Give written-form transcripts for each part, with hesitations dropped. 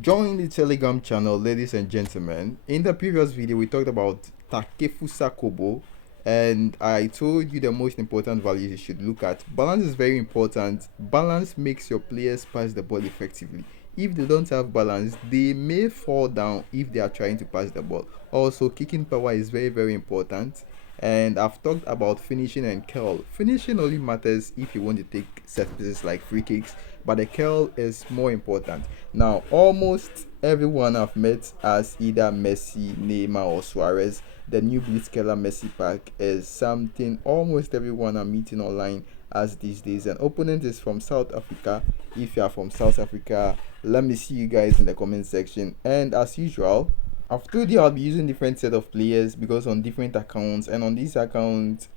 Join the Telegram channel, ladies and gentlemen. In the previous video, we talked about Takefusa Kobo, and I told you the most important values you should look at. Balance is very important. Balance makes your players pass the ball effectively. If they don't have balance, they may fall down if they are trying to pass the ball. Also, kicking power is very, very important. And I've talked about finishing and curl. Finishing only matters if you want to take set pieces like free kicks, but the curl is more important. Now, almost everyone I've met as either Messi, Neymar, or Suarez. The new Blitzkeller Messi pack is something almost everyone I'm meeting online as these days. An opponent is from South Africa. If you are from South Africa, let me see you guys in the comment section. And as usual, I've told you I'll be using different set of players because on different accounts, and on this account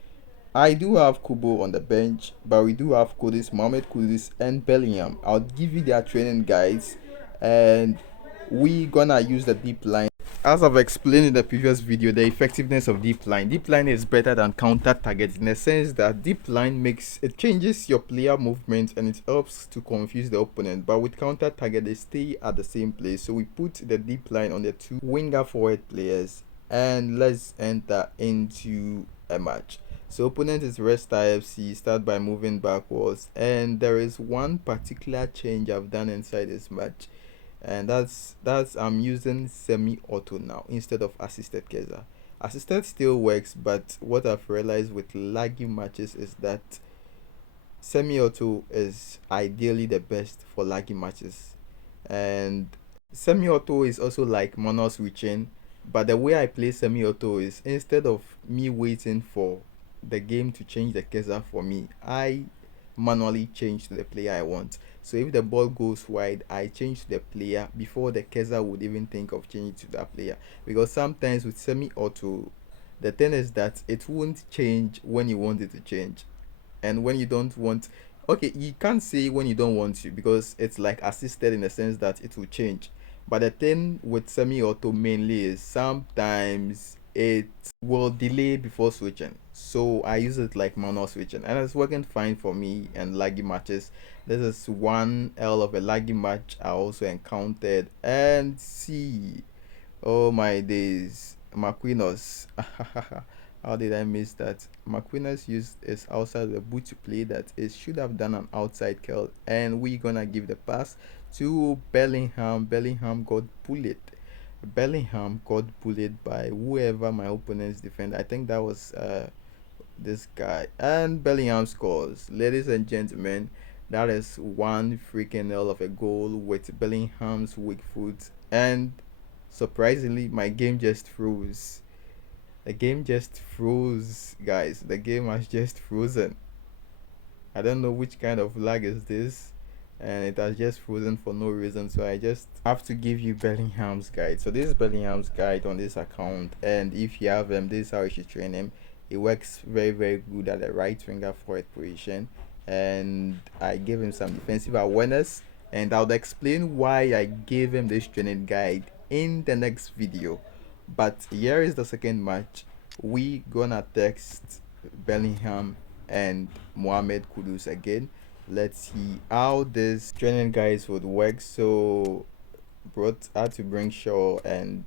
I do have Kubo on the bench, but we do have Kudus, Mohamed Kudus, and Bellingham. I'll give you their training guides, and we gonna use the deep line. As I've explained in the previous video, the effectiveness of deep line. Deep line is better than counter target in the sense that deep line changes your player movement and it helps to confuse the opponent. But with counter target, they stay at the same place. So we put the deep line on the two winger forward players, and let's enter into a match. So opponent is Resta FC. Start by moving backwards, and there is one particular change I've done inside this match, and that's I'm using semi-auto now instead of assisted Keza. Assisted still works, but what I've realized with laggy matches is that semi-auto is ideally the best for laggy matches, and semi-auto is also like manual switching, but the way I play semi-auto is instead of me waiting for the game to change the Keza for me, I manually change to the player I want. So if the ball goes wide, I change to the player before the Keza would even think of changing to that player. Because sometimes with semi-auto, the thing is that it won't change when you want it to change, and when you don't want, okay, you can't say when you don't want to because it's like assisted in the sense that it will change. But the thing with semi-auto mainly is sometimes it will delay before switching, so I use it like manual switching, and it's working fine for me and laggy matches. This is one L of a laggy match I also encountered, and see, oh my days, Marquinhos. How did I miss that? Marquinhos used his outside the boot to play that. It should have done an outside curl, and we gonna give the pass to Bellingham. Bellingham got bullied. Bellingham got bullied by whoever my opponent's defender. I think that was this guy, and Bellingham scores. Ladies and gentlemen, that is one freaking hell of a goal with Bellingham's weak foot, and surprisingly, my game just froze. The game just froze, guys. The game has just frozen. I don't know which kind of lag is this, and it has just frozen for no reason. So I just have to give you Bellingham's guide. So this is Bellingham's guide on this account, and if you have him, this is how you should train him. It works very, very good at the right winger forward position, and I gave him some defensive awareness, and I'll explain why I gave him this training guide in the next video. But here is the second match. We gonna text Bellingham and Mohamed Kudus again. Let's see how this training guys would work. So brought had to bring Shaw and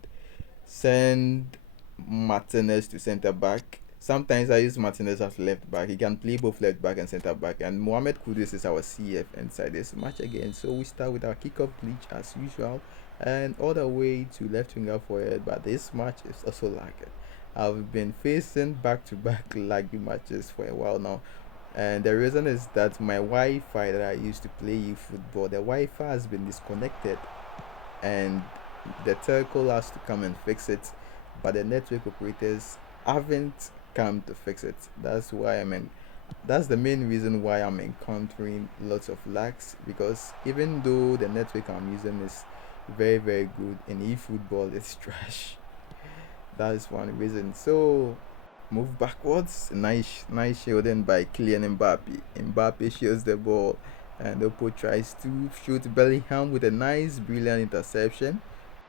send Martinez to center back. Sometimes I use Martinez as left back. He can play both left back and center back. And Mohamed Kudus is our CF inside this match again. So we start with our kickoff glitch as usual, and all the way to left winger forward. But this match is also lagging. I've been facing back-to-back laggy matches for a while now, and the reason is that my Wi-Fi that I used to play football, the Wi-Fi has been disconnected, and the telco has to come and fix it, but the network operators haven't come to fix it. That's the main reason why I'm encountering lots of lags, because even though the network I'm using is very, very good in eFootball, it's trash. That is one reason. So move backwards. Nice shielding by Kylian Mbappe. Mbappe shields the ball, and Oppo tries to shoot Bellingham with a nice, brilliant interception.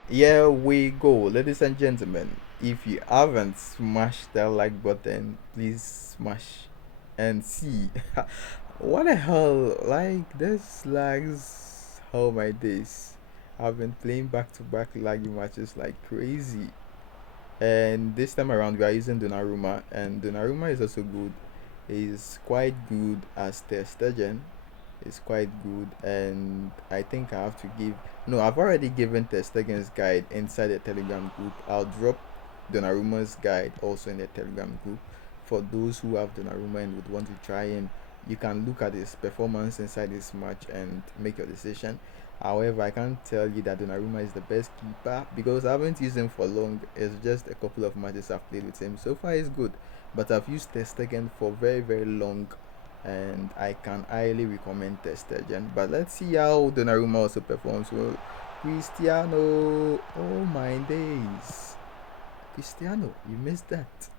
Here we go, ladies and gentlemen. If you haven't smashed that like button, please smash and see. What the hell? Like this lags. Oh my days. I've been playing back-to-back laggy matches like crazy. And this time around, we are using Donnarumma, and Donnarumma is also good. He's quite good as Ter Stegen. It's quite good, and I think I have to give. No, I've already given Ter Stegen's guide inside the Telegram group. I'll drop Donnarumma's guide also in the Telegram group for those who have Donnarumma and would want to try him. You can look at his performance inside this match and make your decision. However, I can't tell you that Donnarumma is the best keeper because I haven't used him for long. It's just a couple of matches I've played with him. So far, he's good, but I've used Ter Stegen for very, very long, and I can highly recommend Ter Stegen. But let's see how Donnarumma also performs. Well, Cristiano, oh my days, Cristiano, you missed that.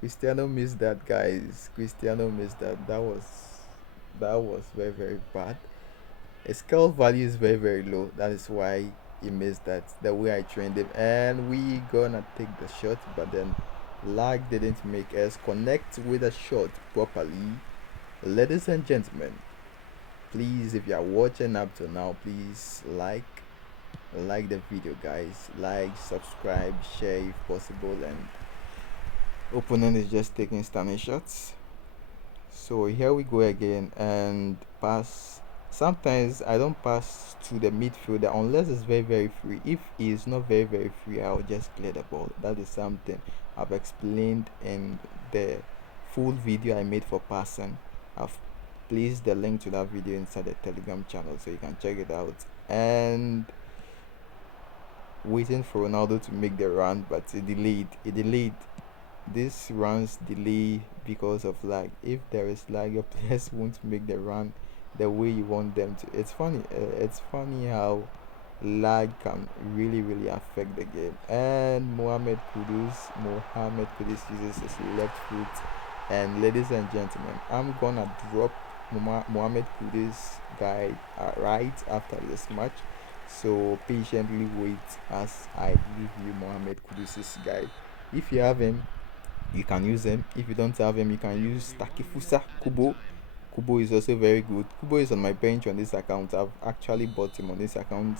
Cristiano missed that, guys. Cristiano missed that. That was very, very bad. His skill value is very, very low. That is why he missed that. The way I trained him, and we gonna take the shot, but then lag didn't make us connect with the shot properly. Ladies and gentlemen, please, if you are watching up to now, please like the video, guys. Like, subscribe, share if possible. And opponent is just taking stunning shots. So here we go again, and pass. Sometimes I don't pass to the midfielder unless it's very, very free. If he is not very, very free, I'll just clear the ball. That is something I've explained in the full video I made for passing. I've placed the link to that video inside the Telegram channel so you can check it out. And waiting for Ronaldo to make the run, but it delayed. This runs delay because of lag. If there is lag, your players won't make the run the way you want them to. It's funny how lag can really, really affect the game. And Mohamed Kudus uses his left foot. And ladies and gentlemen, I'm gonna drop Mohamed Kudus guide right after this match. So patiently wait as I give you Mohamed Kudus's guide. If you have him, you can use him. If you don't have him, you can use Takefusa Kubo. Kubo is also very good. Kubo is on my bench on this account. I've actually bought him on this account,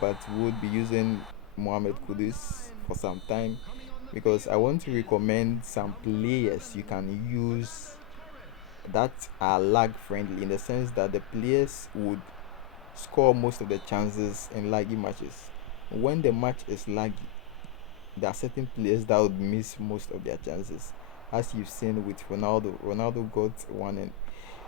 but would be using Mohamed Kudus for some time because I want to recommend some players you can use that are lag friendly in the sense that the players would score most of the chances in laggy matches. When the match is laggy, there are certain players that would miss most of their chances. As you've seen with Ronaldo, Ronaldo got one and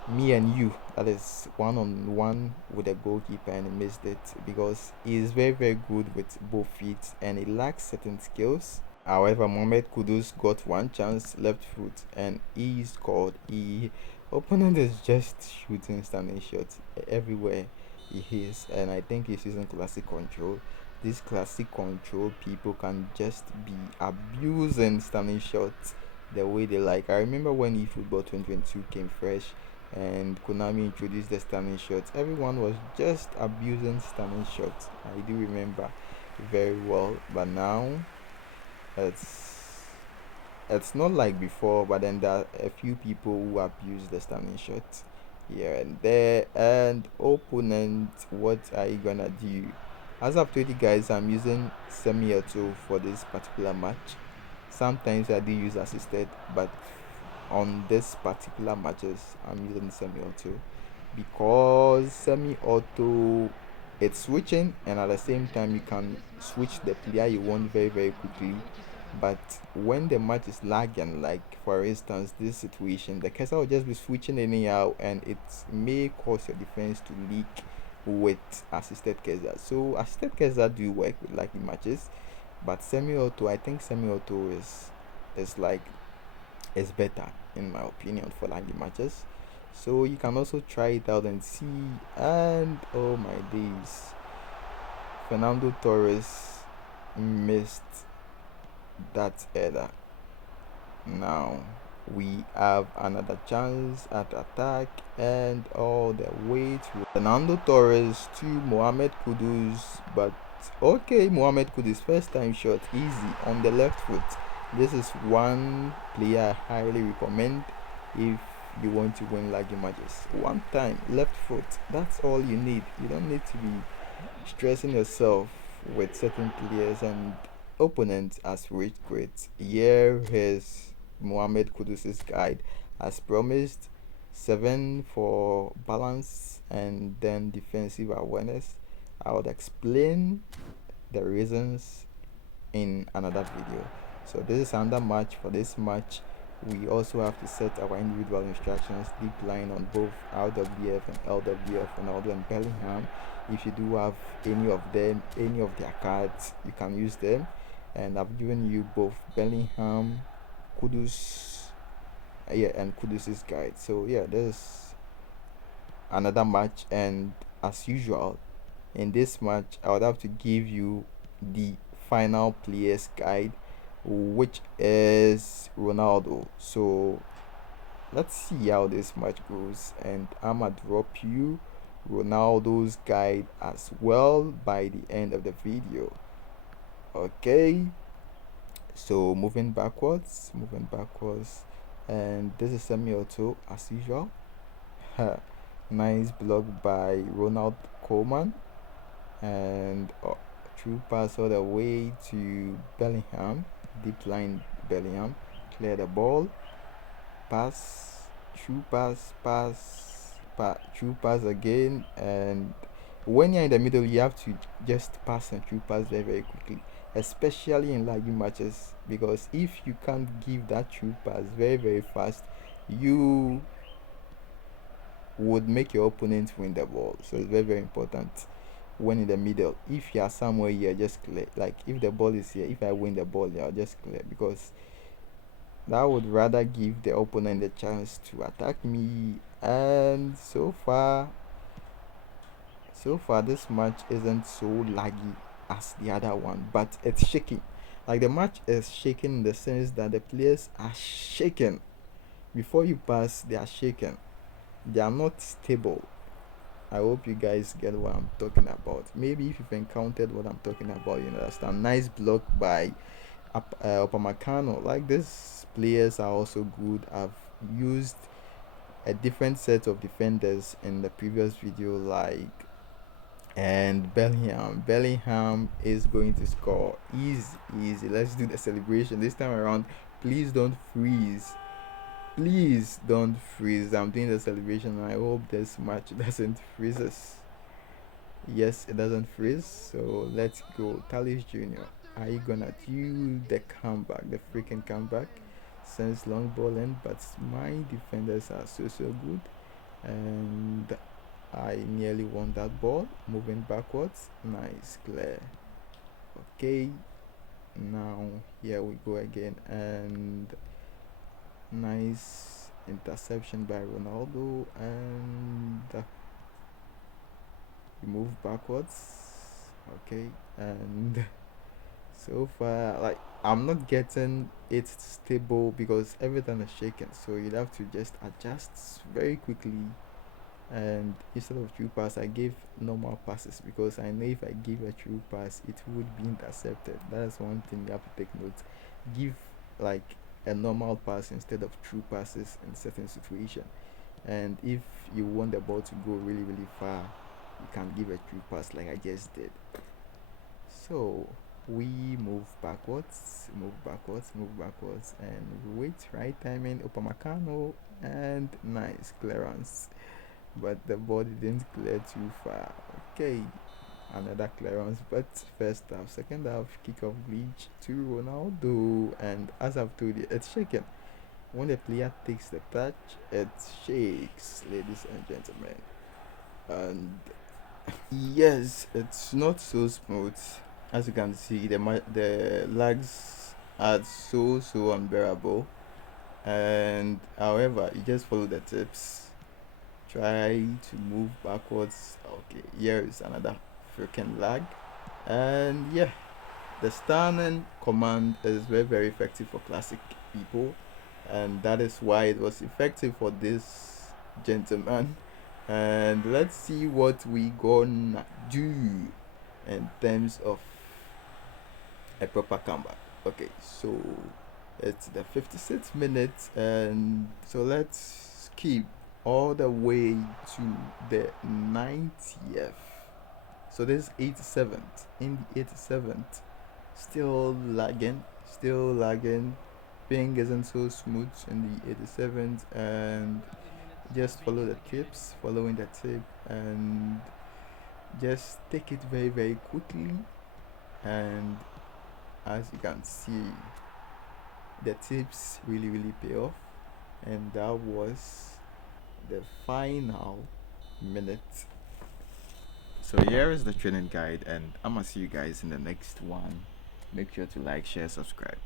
me and you, that is one on one with a goalkeeper, and he missed it because he is very, very good with both feet and he lacks certain skills. However, Mohamed Kudus got one chance left foot and he scored. He opponent is just shooting standing shots everywhere he is, and I think he's using classic control. This classic control people can just be abusing standing shots the way they like. I remember when eFootball 2022 came fresh and Konami introduced the standing shots. Everyone was just abusing standing shots. I do remember very well, but now it's it's not like before. But then there are a few people who abuse the standing shots here and there. And opponent, what are you gonna do? As I've told you guys, I'm using semi-auto for this particular match. Sometimes I do use assisted, but on this particular matches I'm using semi-auto because semi-auto, it's switching, and at the same time you can switch the player you want very, very quickly. But when the match is lagging, like for instance this situation, the cursor will just be switching anyhow and it may cause your defense to leak with assisted cursor. So assisted cursor do work with laggy matches, but semi-auto, I think semi-auto is like is better in my opinion for laggy matches. So you can also try it out and see. And oh my days, Fernando Torres missed that header. Now we have another chance at attack, and all the way to Fernando Torres to Mohamed Kudus. But okay, Mohamed Kudus first time shot easy on the left foot. This is one player I highly recommend if you want to win laggy matches. One time left foot, that's all you need. You don't need to be stressing yourself with certain players and opponents as rage quit. Here is Mohamed Kudus's guide. As promised, 7 for balance and then defensive awareness. I would explain the reasons in another video. So this is another match. For this match, we also have to set our individual instructions, deep line on both RWF and LWF, Ronaldo and Bellingham. If you do have any of them, any of their cards, you can use them. And I've given you both Bellingham, Kudus, and Kudus's guide. So yeah, there's another match, and as usual, in this match, I would have to give you the final players guide, which is Ronaldo. So let's see how this match goes, and I'ma drop you Ronaldo's guide as well by the end of the video. Okay, so moving backwards, and this is semi-auto as usual. Nice block by Ronald Koeman, and through pass all the way to Bellingham, deep line Bellingham, clear the ball, pass, through through pass again, and when you're in the middle, you have to just pass and through pass very very quickly, especially in laggy matches, because if you can't give that through pass very very fast, you would make your opponent win the ball. So it's very very important when in the middle. If you are somewhere here, just clear. Like if the ball is here, if I win the ball here, I'll just clear, because that would rather give the opponent the chance to attack me. And so far this match isn't so laggy as the other one, but it's shaking. Like the match is shaking in the sense that the players are shaken. Before you pass, they are shaken. They are not stable. I hope you guys get what I'm talking about. Maybe if you've encountered what I'm talking about, you understand. Nice block by Upamecano. Like these players are also good. I've used a different set of defenders in the previous video, like, and Bellingham is going to score. Easy. Let's do the celebration this time around. Please don't freeze. Please don't freeze. I'm doing the celebration, and I hope this match doesn't freeze us. Yes, it doesn't freeze. So let's go. Talis Jr. Are you gonna do the comeback, the freaking comeback? Since long ball in, but my defenders are so good, and I nearly won that ball. Moving backwards. Nice clear. Okay, now here we go again, and nice interception by Ronaldo, and we move backwards. Okay, and so far, like, I'm not getting it stable because everything is shaking, so you'd have to just adjust very quickly. And instead of true pass, I gave normal passes, because I know if I give a true pass, it would be intercepted. That's one thing you have to take note. Give like a normal pass instead of true passes in certain situation. And if you want the ball to go really really far, you can give a true pass like I just did. So we move backwards, and we wait. Right timing, Upamecano, and nice clearance, but the ball didn't clear too far. Okay, another clearance, but first half, second half, kickoff glitch to Ronaldo, and as I've told you, it's shaken. When the player takes the touch, it shakes, ladies and gentlemen. And yes, it's not so smooth. As you can see, the lags are so unbearable. And however, you just follow the tips. Try to move backwards. Okay, here is another freaking lag. And yeah, the stunning command is very effective for classic people, and that is why it was effective for this gentleman. And let's see what we gonna do in terms of a proper comeback. Okay, so it's the 56th minute, and so let's skip all the way to the 90th. So this is 87th. In the 87th, still lagging. Ping isn't so smooth in the 87th, and just follow the tips, following the tip, and just take it very, very quickly. And as you can see, the tips really, really pay off, and that was the final minute. So here is the training guide, and I'm gonna see you guys in the next one. Make sure to like, share, subscribe.